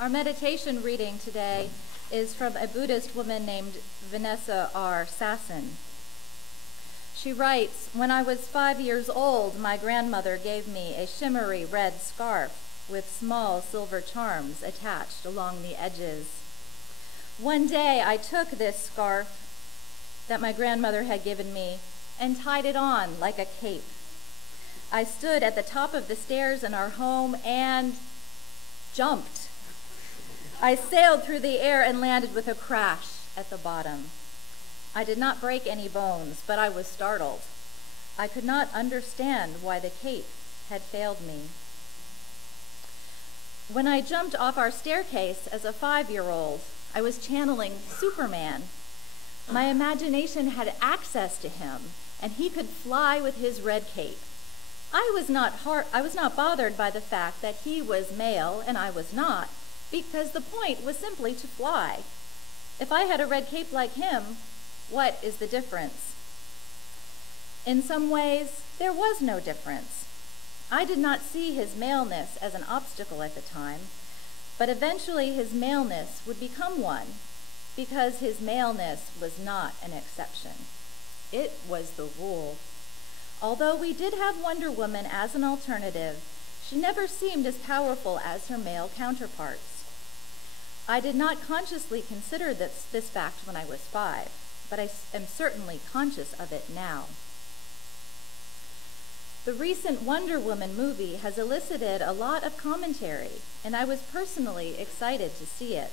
Our meditation reading today is from a Buddhist woman named Vanessa R. Sasson. She writes, "When I was 5 years old, my grandmother gave me a shimmery red scarf with small silver charms attached along the edges. One day I took this scarf that my grandmother had given me and tied it on like a cape. I stood at the top of the stairs in our home and jumped. I sailed through the air and landed with a crash at the bottom. I did not break any bones, but I was startled. I could not understand why the cape had failed me. When I jumped off our staircase as a 5-year-old, I was channeling Superman. My imagination had access to him, and he could fly with his red cape. I was not bothered by the fact that he was male and I was not, because the point was simply to fly. If I had a red cape like him, what is the difference?" In some ways, there was no difference. I did not see his maleness as an obstacle at the time, but eventually his maleness would become one, because his maleness was not an exception. It was the rule. Although we did have Wonder Woman as an alternative, she never seemed as powerful as her male counterparts. I did not consciously consider this fact when I was 5, but I am certainly conscious of it now. The recent Wonder Woman movie has elicited a lot of commentary, and I was personally excited to see it.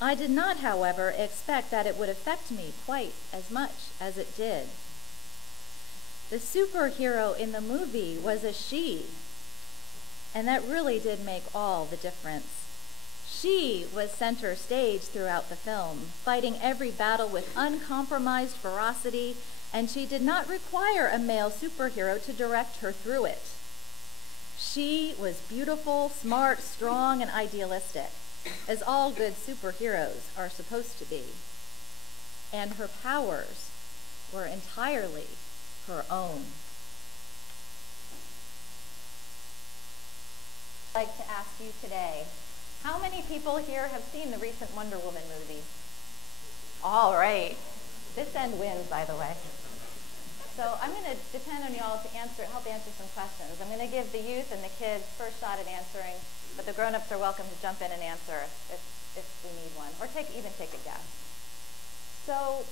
I did not, however, expect that it would affect me quite as much as it did. The superhero in the movie was a she, and that really did make all the difference. She was center stage throughout the film, fighting every battle with uncompromised ferocity, and she did not require a male superhero to direct her through it. She was beautiful, smart, strong, and idealistic, as all good superheroes are supposed to be. And her powers were entirely her own. I'd like to ask you today, how many people here have seen the recent Wonder Woman movie? All right. This end wins, by the way. So I'm going to depend on you all to help answer some questions. I'm going to give the youth and the kids first shot at answering, but the grown-ups are welcome to jump in and answer if we need one, or even take a guess. So,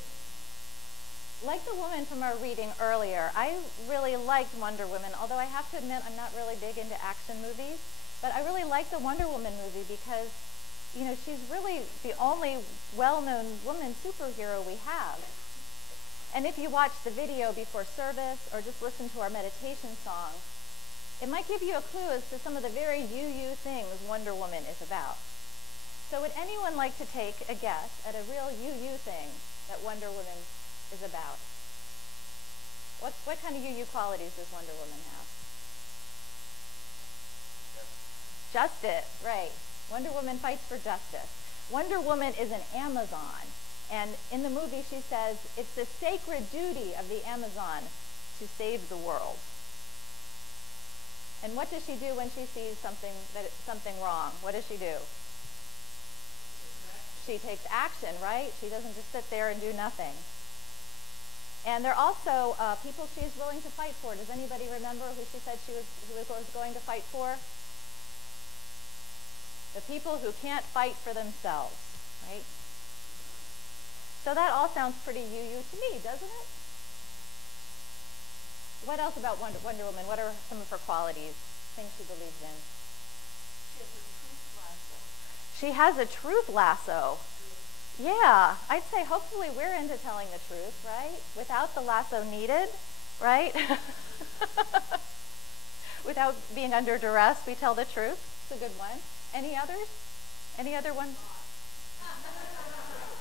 like the woman from our reading earlier, I really liked Wonder Woman, although I have to admit I'm not really big into action movies. But I really like the Wonder Woman movie because, she's really the only well-known woman superhero we have. And if you watch the video before service or just listen to our meditation song, it might give you a clue as to some of the very you things Wonder Woman is about. So would anyone like to take a guess at a real you thing that Wonder Woman is about? What kind of you qualities does Wonder Woman have? Justice, right. Wonder Woman fights for justice. Wonder Woman is an Amazon. And in the movie she says, it's the sacred duty of the Amazon to save the world. And what does she do when she sees something wrong? What does she do? She takes action, right? She doesn't just sit there and do nothing. And there are also people she's willing to fight for. Does anybody remember who she said she was going to fight for? The people who can't fight for themselves, right? So that all sounds pretty you to me, doesn't it? What else about Wonder Woman? What are some of her qualities, things she believes in? She has a truth lasso. Yeah, I'd say hopefully we're into telling the truth, right? Without the lasso needed, right? Without being under duress, we tell the truth. It's a good one. Any others? Any other ones?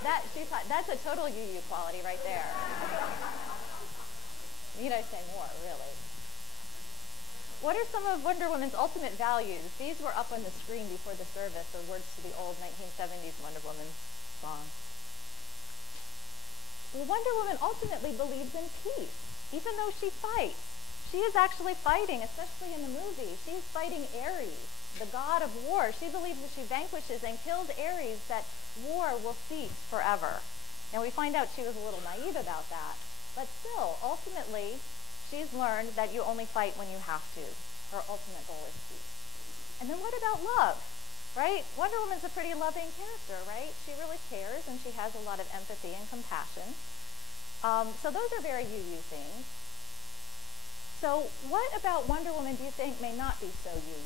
That's a total you quality right there. Need I say more, really? What are some of Wonder Woman's ultimate values? These were up on the screen before the service, or words to the old 1970s Wonder Woman song. Well, Wonder Woman ultimately believes in peace, even though she fights. She is actually fighting, especially in the movie. She's fighting Ares, the god of war. She believes if she vanquishes and kills Ares, that war will cease forever. And we find out she was a little naive about that. But still, ultimately, she's learned that you only fight when you have to. Her ultimate goal is peace. And then what about love, right? Wonder Woman's a pretty loving character, right? She really cares, and she has a lot of empathy and compassion. So those are very you things. So what about Wonder Woman do you think may not be so you?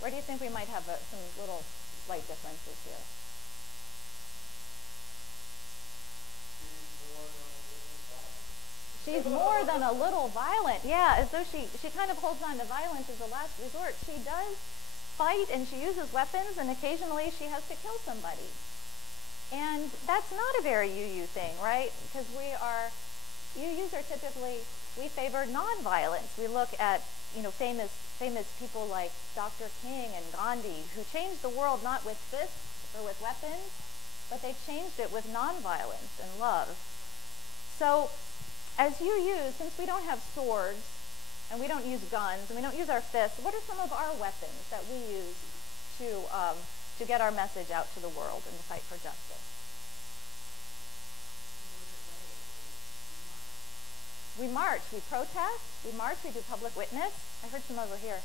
Where do you think we might have some little slight differences here? She's more than a little violent. Yeah, as though she kind of holds on to violence as a last resort. She does fight and she uses weapons, and occasionally she has to kill somebody. And that's not a very you thing, right? Because UUs are typically, we favor nonviolence. We look at, famous people like Dr. King and Gandhi, who changed the world not with fists or with weapons, but they changed it with nonviolence and love. So as UUs, since we don't have swords, and we don't use guns, and we don't use our fists, what are some of our weapons that we use to get our message out to the world and to fight for justice? We march, we protest, we march, we do public witness. I heard some over here.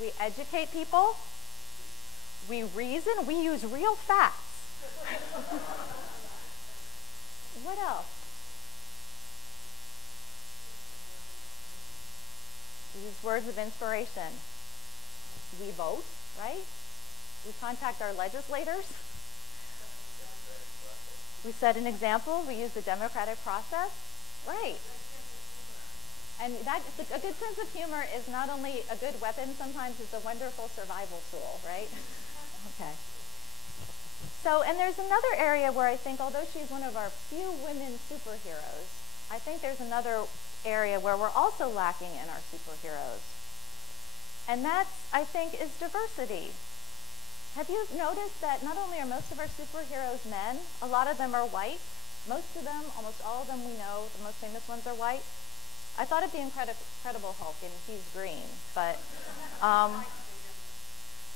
We educate people. We reason, we use real facts. What else? We use words of inspiration. We vote, right? We contact our legislators. We set an example. We use the democratic process. Right. And a good sense of humor is not only a good weapon, sometimes it's a wonderful survival tool, right? Okay. So, and there's another area where I think, although she's one of our few women superheroes, I think there's another area where we're also lacking in our superheroes. And that, I think, is diversity. Have you noticed that not only are most of our superheroes men, a lot of them are white? Most of them, almost all of them we know, the most famous ones are white. I thought of the Incredible Hulk, and he's green, but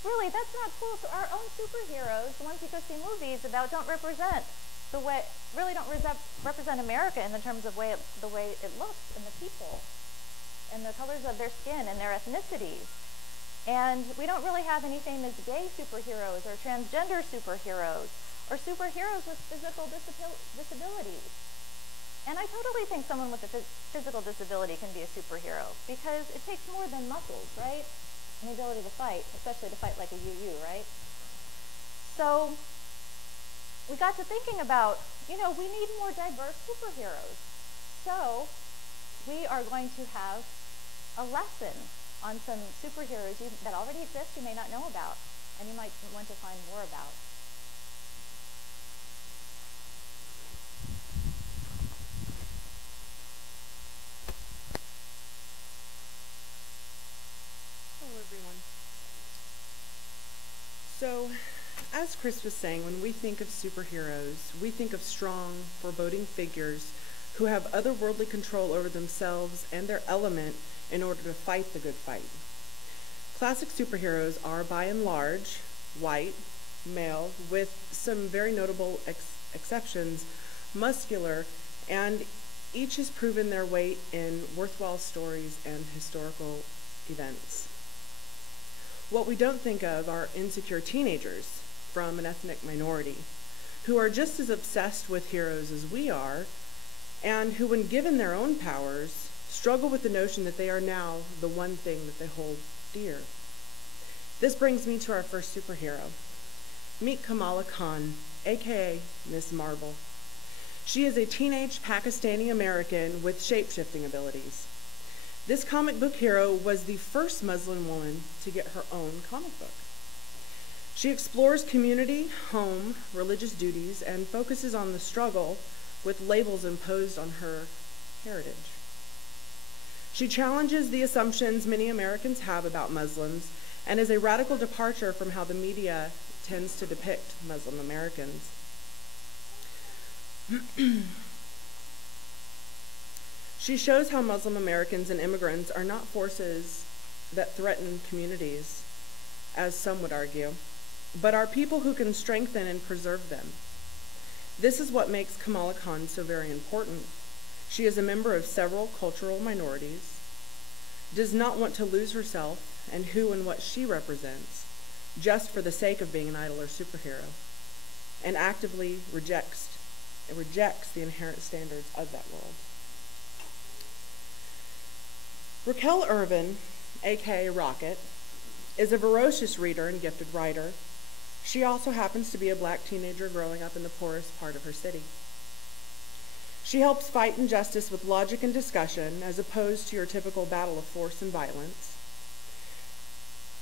really, that's not cool. So our own superheroes, the ones you go see movies about, don't represent the way, really don't represent America in the terms of the way it looks and the people, and the colors of their skin and their ethnicities. And we don't really have any famous gay superheroes or transgender superheroes, or superheroes with physical disabilities. And I totally think someone with a physical disability can be a superhero, because it takes more than muscles, right? And the ability to fight, especially to fight like a UU, right? So we got to thinking about, we need more diverse superheroes. So we are going to have a lesson on some superheroes that already exist you may not know about, and you might want to find more about. So, as Chris was saying, when we think of superheroes, we think of strong, foreboding figures who have otherworldly control over themselves and their element in order to fight the good fight. Classic superheroes are, by and large, white, male, with some very notable exceptions, muscular, and each has proven their weight in worthwhile stories and historical events. What we don't think of are insecure teenagers from an ethnic minority who are just as obsessed with heroes as we are, and who, when given their own powers, struggle with the notion that they are now the one thing that they hold dear. This brings me to our first superhero. Meet Kamala Khan, aka Miss Marvel. She is a teenage Pakistani American with shape-shifting abilities. This comic book hero was the first Muslim woman to get her own comic book. She explores community, home, religious duties, and focuses on the struggle with labels imposed on her heritage. She challenges the assumptions many Americans have about Muslims and is a radical departure from how the media tends to depict Muslim Americans. She shows how Muslim Americans and immigrants are not forces that threaten communities, as some would argue, but are people who can strengthen and preserve them. This is what makes Kamala Khan so very important. She is a member of several cultural minorities, does not want to lose herself and who and what she represents just for the sake of being an idol or superhero, and actively rejects the inherent standards of that world. Raquel Irvin, aka Rocket, is a voracious reader and gifted writer. She also happens to be a black teenager growing up in the poorest part of her city. She helps fight injustice with logic and discussion, as opposed to your typical battle of force and violence.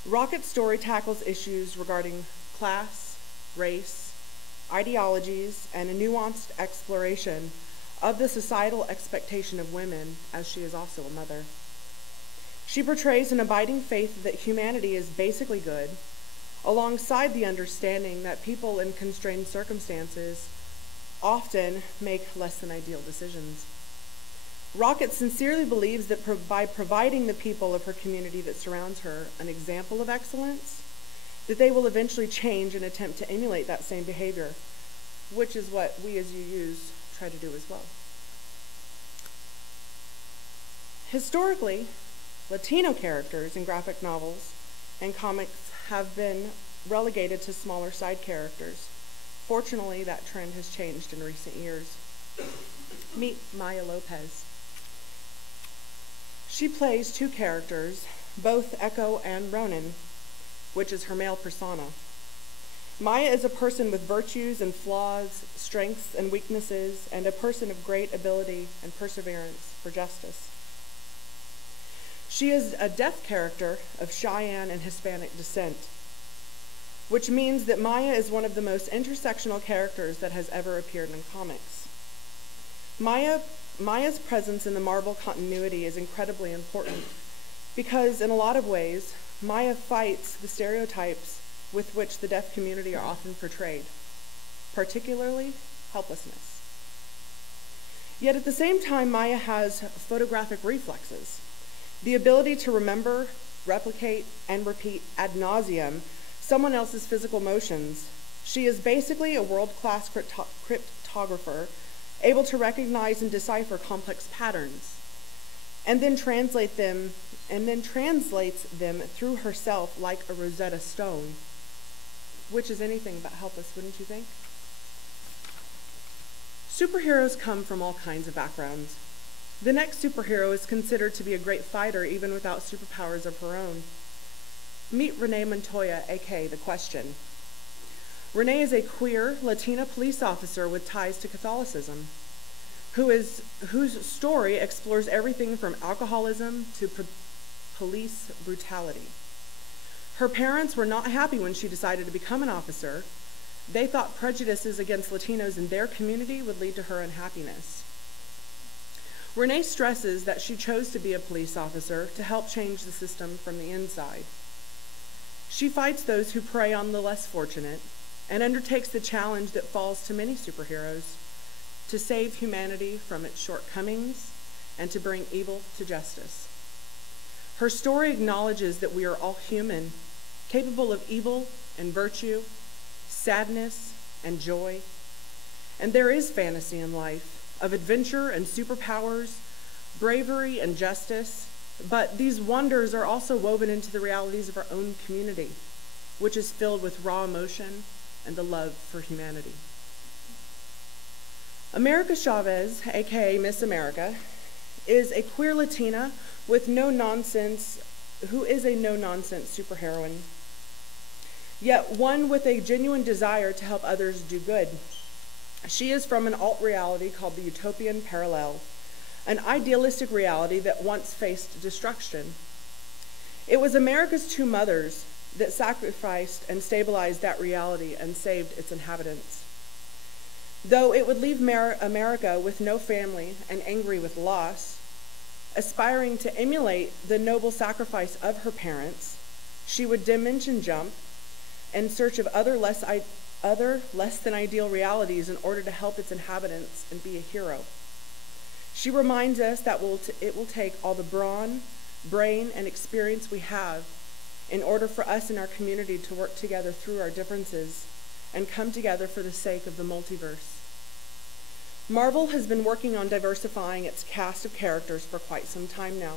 Rocket's story tackles issues regarding class, race, ideologies, and a nuanced exploration of the societal expectation of women, as she is also a mother. She portrays an abiding faith that humanity is basically good, alongside the understanding that people in constrained circumstances often make less than ideal decisions. Rocket sincerely believes that by providing the people of her community that surrounds her an example of excellence, that they will eventually change and attempt to emulate that same behavior, which is what we as UUs try to do as well. Historically, Latino characters in graphic novels and comics have been relegated to smaller side characters. Fortunately, that trend has changed in recent years. Meet Maya Lopez. She plays two characters, both Echo and Ronan, which is her male persona. Maya is a person with virtues and flaws, strengths and weaknesses, and a person of great ability and perseverance for justice. She is a deaf character of Cheyenne and Hispanic descent, which means that Maya is one of the most intersectional characters that has ever appeared in comics. Maya's presence in the Marvel continuity is incredibly important because, in a lot of ways, Maya fights the stereotypes with which the deaf community are often portrayed, particularly helplessness. Yet at the same time, Maya has photographic reflexes, the ability to remember, replicate, and repeat ad nauseum someone else's physical motions. She is basically a world-class cryptographer, able to recognize and decipher complex patterns, and then translates them through herself like a Rosetta Stone, which is anything but helpless, wouldn't you think? Superheroes come from all kinds of backgrounds. The next superhero is considered to be a great fighter even without superpowers of her own. Meet Renee Montoya, aka The Question. Renee is a queer Latina police officer with ties to Catholicism, whose story explores everything from alcoholism to police brutality. Her parents were not happy when she decided to become an officer. They thought prejudices against Latinos in their community would lead to her unhappiness. Renee stresses that she chose to be a police officer to help change the system from the inside. She fights those who prey on the less fortunate and undertakes the challenge that falls to many superheroes: to save humanity from its shortcomings and to bring evil to justice. Her story acknowledges that we are all human, capable of evil and virtue, sadness and joy, and there is fantasy in life, of adventure and superpowers, bravery and justice, but these wonders are also woven into the realities of our own community, which is filled with raw emotion and the love for humanity. America Chavez, aka Miss America, is a queer Latina with who is a no-nonsense superheroine, yet one with a genuine desire to help others do good. She is from an alt-reality called the Utopian Parallel, an idealistic reality that once faced destruction. It was America's two mothers that sacrificed and stabilized that reality and saved its inhabitants. Though it would leave America with no family and angry with loss, aspiring to emulate the noble sacrifice of her parents, she would dimension jump in search of other less than ideal realities in order to help its inhabitants and be a hero. She reminds us that it will take all the brawn, brain, and experience we have in order for us and our community to work together through our differences and come together for the sake of the multiverse. Marvel has been working on diversifying its cast of characters for quite some time now.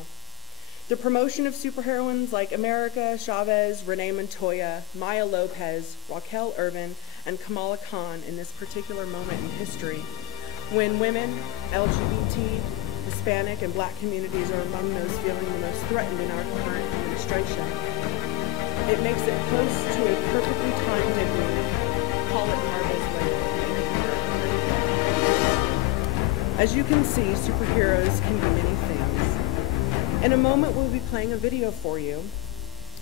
The promotion of superheroines like America Chavez, Renee Montoya, Maya Lopez, Raquel Irvin, and Kamala Khan in this particular moment in history, when women, LGBT, Hispanic, and Black communities are among those feeling the most threatened in our current administration. It makes it close to a perfectly timed agreement. Call it Marvel's way of making America. As you can see, superheroes can be many things. In a moment, we'll be playing a video for you,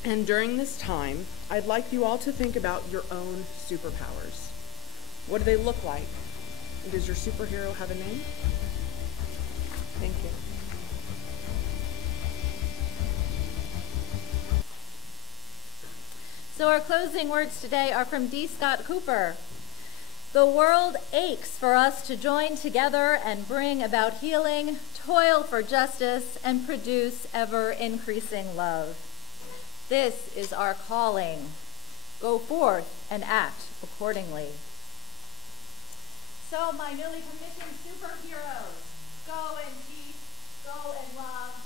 and during this time, I'd like you all to think about your own superpowers. What do they look like? Does your superhero have a name? Thank you. So our closing words today are from D. Scott Cooper. The world aches for us to join together and bring about healing, toil for justice, and produce ever-increasing love. This is our calling. Go forth and act accordingly. So, my newly commissioned superheroes, go in peace, go in love,